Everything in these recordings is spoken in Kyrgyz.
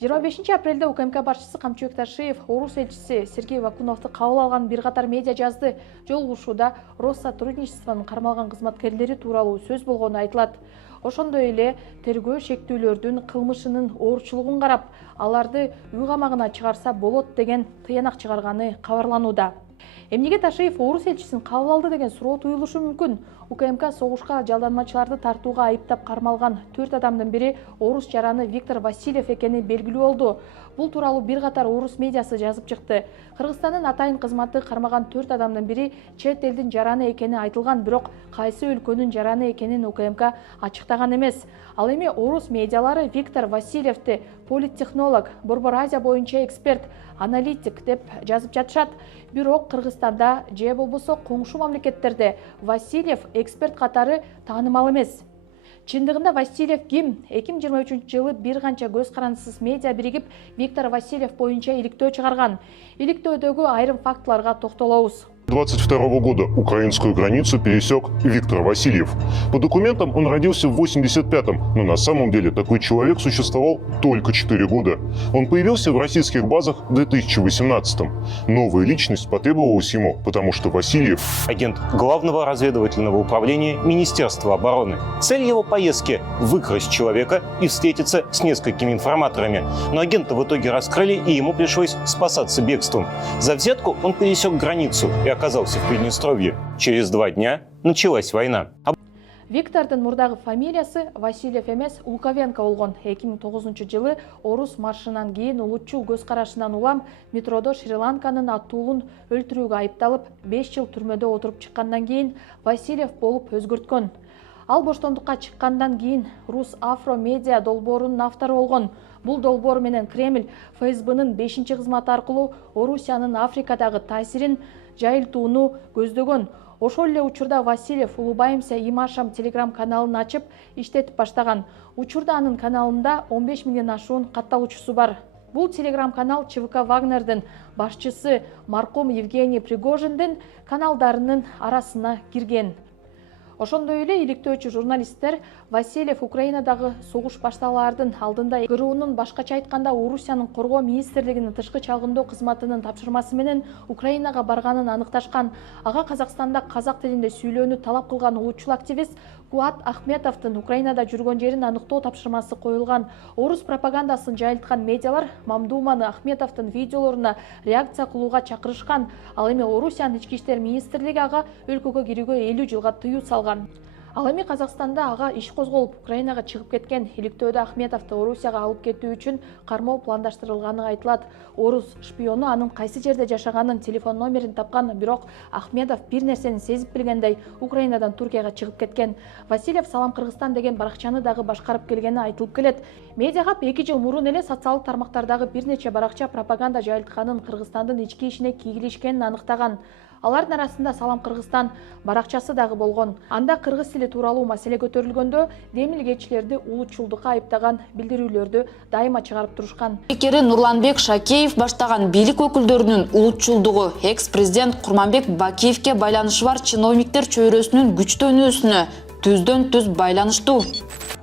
25 апрелде УКМК башчысы Камчыбек Ташиев орус элчиси Сергей Вакуновду кабыл алган бир катар медиа жазды. Жолугушууда Россотрудничествонун кармалган кызматкерлери тууралуу сөз болгону айтылат. Ошондой эле тергөө шектүүлөрдүн кылмышынын оорчулугун карап, аларды үй камагына чыгарса болот деген тыянак чыгарганы кабарланууда. Эмнеге Ташиев орус элчисин кабыл алды деген суроо туюлушу мүмкүн. УКМК согушка жалданмачыларды тартууга айыптап кармалган 4 адамдын бири орус жараны Виктор Васильев экени белгилүү болду. Бул тууралуу бир катар орус медиасы жазып чыкты. Кыргызстандын атайын кызматы кармаган 4 адамдын бири чет элдин жараны экени айтылган, бирок кайсы өлкөнүн жараны экенин УКМК ачыктаган эмес. Ал эми орус медиалары Виктор Васильевди политтехнолог, Борбор Азия боюнча эксперт, аналитик деп жазып жатышат. Бирок Кыргызстанда же болбосо коңшу мамлекеттерде Васильев эксперт катары таанымал эмес. Чындыгында Васильев ким? 2023 жылы бир канча көз карандысыз медиа биригип Виктор Васильев боюнча иликтөө чыгарган. Иликтөөдөгү айрым фактыларга токтолобуз. 22 года украинскую границу пересек Виктор Васильев. По документам он родился в 85-м, но на самом деле такой человек существовал только 4 года. Он появился в российских базах в 2018-м. Новая личность потребовалась ему, потому что Васильев – агент Главного разведывательного управления Министерства обороны. Цель его поездки – выкрасть человека и встретиться с несколькими информаторами. Но агента в итоге раскрыли, и ему пришлось спасаться бегством. За взятку он пересек границу и оказался в Приднестровье. Через 2 дня началась война. Виктордун мурдагы фамилиясы Васильев эмес, Луковенко болгон. 2009 жылы орус маршынан кийин улутчул көз карашынан улам метродо Шри-Ланканын аттуулун өлтүрүүгө айыпталып 5 жыл түрмөдө отуруп чыккандан кийин Васильев болуп өзгөрткөн. Ал боштондукка чыккандан кийин Рус Афро медиа долбоорунун автору болгон. Бул долбоор менен Кремль ФСБнын 5-кызматы аркылуу Орусиянын Африкадагы таасирин жайылтууну көздөгөн. Ошол эле учурда Васильев Улубайымся Имашам телеграм каналын ачып иштетип баштаган. Учурда анын каналында 15 миңден ашуун катталуучусу бар. Бул телеграм канал ЧВК Вагнердин башчысы марком Евгений Пригожиндин каналдарынын арасына кирген. Ошондой эле иликтөөчү журналисттер Васильев Украинадагы согуш башталаардын алдында ГРУнун башкача айтканда Орусиянын коргоо министрлигинин тышкы чалгындоо кызматынын тапшырмасы менен Украинага барганын аныкташкан. Ага Казакстанда казак тилинде сүйлөөнү талап кылган улутчул активист Куат Ахметовдун Украинада жүргөн жерин аныктоо тапшырмасы коюлган. Орус пропагандасын жайылткан медиалар Мамдуманы Ахметовдун видеолоруна реакция кылууга чакырышкан. Ал эми Орусиянын ички иштер министрлиги ага өлкөгө кирүүгө 50 жылга тыюу салган. Ал эми Казакстанда ага иш козголуп Украинага чыгып кеткен. Иликтөөдө Ахметовду Орусияга алып кетүү үчүн кармоо пландаштырылганы айтылат. Орус шпиону анын кайсы жерде жашаганын, телефон номерин тапкан, бирок Ахметов бир нерсени сезип билгендей Украинадан Туркияга чыгып кеткен. Васильев Салам Кыргызстан деген баракчаны дагы башкарып келгени айтылып келет. Медиага 2 жыл мурун эле социалдык тармактардагы бир нече баракча пропаганда жайылтканын, Кыргызстандын ички ишине кийгилишкенин аныктаган. Алардын арасында Салам Кыргызстан баракчасы дагы болгон. Анда кыргыз тили тууралуу маселе көтөрүлгөндө демилгечилерди улутчулдукка айыптаган билдирүүлөрдү дайыма чыгарып турушкан. Спикери Нурланбек Шакеев баштаган бийлик өкүлдөрүнүн улутчулдугу экс-президент Курманбек Бакиевке байланышы бар чиновниктер чөйрөсүнүн күчтөнүүсүнө түздөн түз байланыштуу.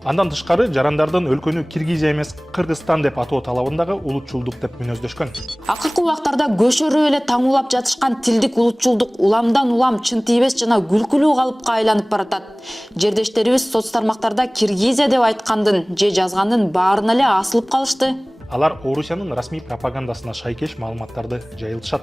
Андан тышкары жарандардын өлкөнү Киргизия эмес Кыргызстан деп атоо талабындагы улутчулдук деп мүнөздөшкөн. Акыркы убактарда көшөрүп эле таңуулап жатышкан тилдик улутчулдук уламдан улам чын тийбес жана күлкүлүү калыпка айланып баратат. Жердештерибиз соц тармактарда Киргизия деп айткандын же жазгандын баарына эле асылып калышты. Алар Орусиянын расмий пропагандасына шайкеш маалыматтарды жайылтышат.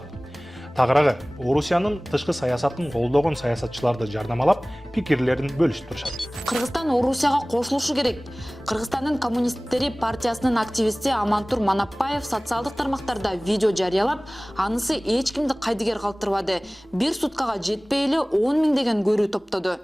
Тагыраагы, Орусиянын тышкы саясатын колдогон саясатчыларды жардамалап, пикирлерин бөлүшүп турушат. Кыргызстан Орусияга кошулушу керек. Кыргызстандын коммунисттери партиясынын активисти Амантур Манапбаев социалдык тармактарда видео жарыялап, анысы эч кимди кайдыгер калтырбады. Бир суткага жетпей эле 10 миңдеген көрүү топтоду.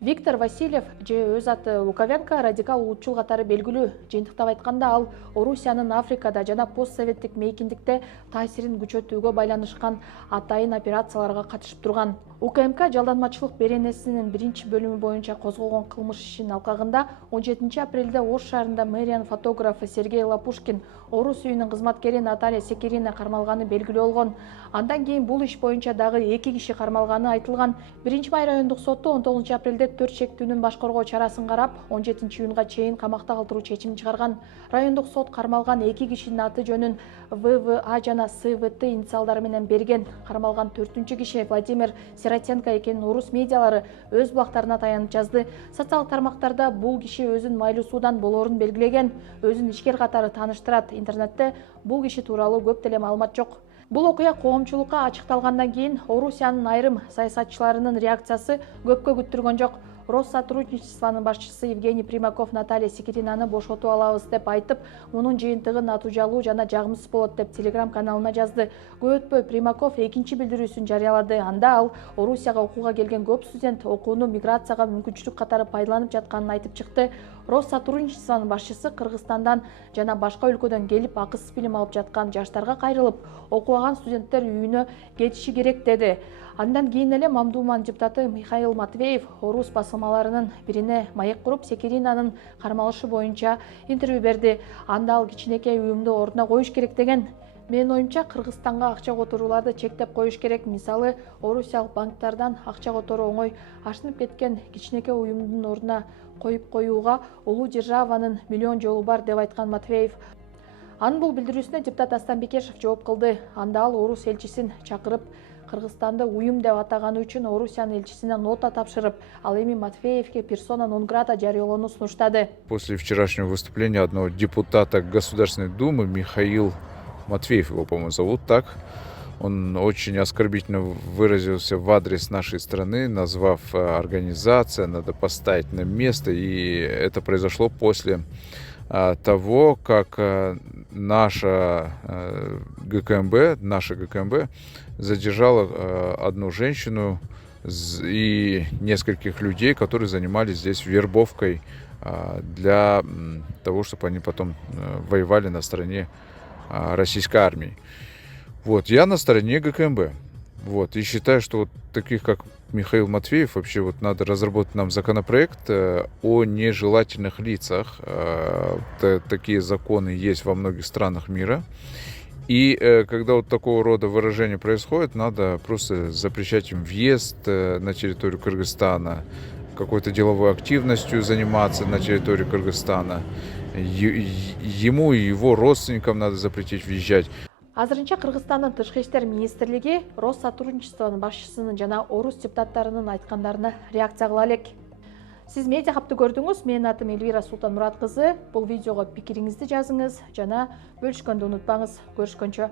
Виктор Васильев же өз аты Луковенко радикал улутчул катары белгилүү. Жыйынтыктап айтканда ал Орусиянын Африкада жана постсоветтик мейкиндикте таасирин күчөтүүгө байланышкан атайын операцияларга катышып турган. УКМК жалданмачылык беренесинин 1-бөлүмү боюнча козголгон кылмыш ишинин алкагында 17 апрелде Ош шаарында мэриянын фотографы Сергей Лапушкин орус үйүнүн кызматкери Наталья Секирина кармалганы белгилүү болгон. Андан кийин бул иш боюнча дагы 2 киши кармалганы айтылган. 1-май райондук соту 19 апрелде Комитет 4 шектүүнүн башкаруу чарасын карап 17-июнга чейин камакта калтыруу чечимин чыгарган. Райондук сот кармалган 2 кишинин аты жөнүн ВВА жана СВТ инициалдары менен берген. Кармалган 4-чү киши Владимир Сиротенко экенин орус медиалары өз булактарына таянып жазды. Социалдык тармактарда бул киши өзүн майлуу суудан болоорун белгилеген, өзүн ишкер катары тааныштырат. Интернетте бул киши тууралуу көп деле маалымат жок. Бул окуя коомчулукка ачыкталгандан кийин Орусиянын айрым саясатчыларынын реакциясы көпкө күттүргөн жок. Россотрудничествонун башчысы Евгений Примаков Наталья Секиринаны бошотуп алабыз деп айтып, мунун жыйынтыгы натыйжалуу жана жагымсыз болот деп Telegram каналына жазды. Көп өтпөй Примаков экинчи билдирүүсүн жарыялады. Анда ал Орусияга окууга келген көп студент окууну миграцияга мүмкүнчүлүк катары пайдаланып жатканын айтып чыкты. Россотрудничествонун башчысы Кыргызстандан жана башка өлкөдөн келип акысыз билим алып жаткан жаштарга кайрылып, окубаган студенттер үйүнө кетиши керек деди. Андан кийин эле Мамдуман депутаты Михаил Матвеев орус басылмаларынын бирине маек куруп Секиринанын кармалышы боюнча интервью берди. Анда ал кичинекей уюмду ордуна коюш керек деген. Менин оюмча Кыргызстанга акча которууларды чектеп коюш керек. Мисалы, орусиялык банктардан акча которуу оңой ашынып кеткен кичинекей уюмдун ордуна коюп коюуга улуу державанын миллион жолу бар деп айткан Матвеев. Анын бул билдирүүсүнө депутат Астан Бекешев жооп кылды. Анда ал орус элчисин чакырып, Кыргызстанды уюм деп атаганы үчүн Орусиянын элчисине нота тапшырып, ал эми Матвеевке персона нон грата жарыялоону сунуштады. После вчерашнего выступления одного депутата Государственной Думы, Михаил Матвеев его, по-моему, зовут так, он очень оскорбительно выразился в адрес нашей страны, назвав организацию, надо поставить на место, и это произошло после того, как наша ГКМБ задержала одну женщину и нескольких людей, которые занимались здесь вербовкой для того, чтобы они потом воевали на стороне российской армии. Вот, я на стороне ГКМБ. Вот, и считаю, что вот таких, как Михаил Матвеев, вообще вот надо разработать нам законопроект о нежелательных лицах. Такие законы есть во многих странах мира. И когда вот такого рода выражения происходят, надо просто запрещать им въезд на территорию Кыргызстана, какой-то деловой активностью заниматься на территории Кыргызстана. Ему и его родственникам надо запретить въезжать. Азырынча Кыргызстандын тышкы иштер министрлиги Россотрудничествонун башчысынын жана орус депутаттарынын айткандарына реакция кыла элек. Сиз медиа хабты көрдүңүз. Менин атым Элвира Султанмурат кызы. Бул видеого пикириңизди жазыңыз жана бөлүшкөндү унутпаңыз. Көрүшкөнчө.